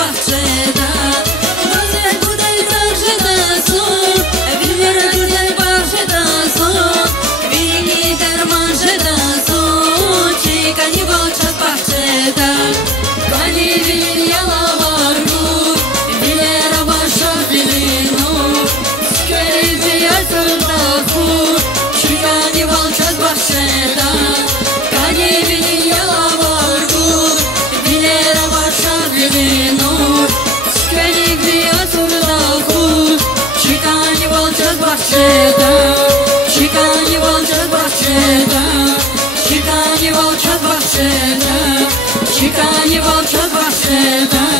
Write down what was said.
bahçede. Güzel güzel bahçede son, bir güzel bahçede son, bir derman şede son, çikani balçaz bahçede. Kalibin yala var bu, bilere başa bilin o, skerici yasırda bu, çikani balçaz bahçede. Kalibin yala var bu, bilere başa bilin o, skerici yasırda bu, çikani balçaz bahçede. Çikani balçaz bahçede, çikani balçaz bahçede, çikani balçaz bahçede.